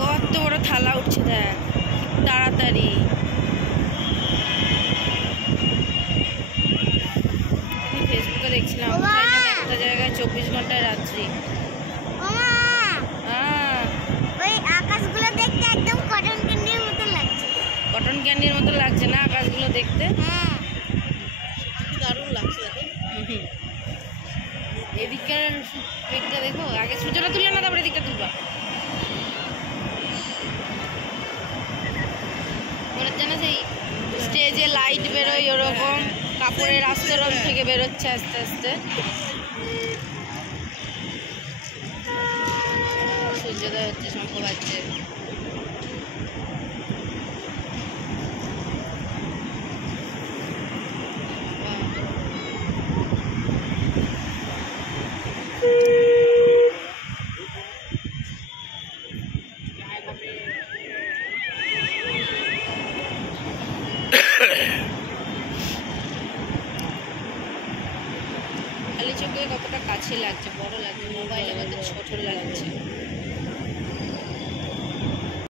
কত বড় থালা উঠছে দেখ, তাড়াতাড়ি। আমি ফেসবুকে দেখছিলাম একটা জায়গায় 24 ঘন্টায় রাত্রি। আকাশগুলো দেখতে একদম কটন ক্যান্ডির মতো লাগছে। কটন ক্যান্ডির মতো লাগছে না আকাশগুলো দেখতে? হ্যাঁ, দারুণ লাগছে দেখো। এদিককার মেঘটা দেখো, আগে সূর্যটা তুলে না তারপরে এদিকটা তুলবা। মনে হচ্ছে না সেই স্টেজে লাইট বেরোয় ওরকম কাপড়ের আস্তরণ থেকে বেরোচ্ছে আস্তে আস্তে। সূর্যোদয় হচ্ছে, শঙ্খ বাজছে। খালি চোখে কতটা কাছে লাগছে, বড় লাগছে, মোবাইলে কত ছোট লাগছে।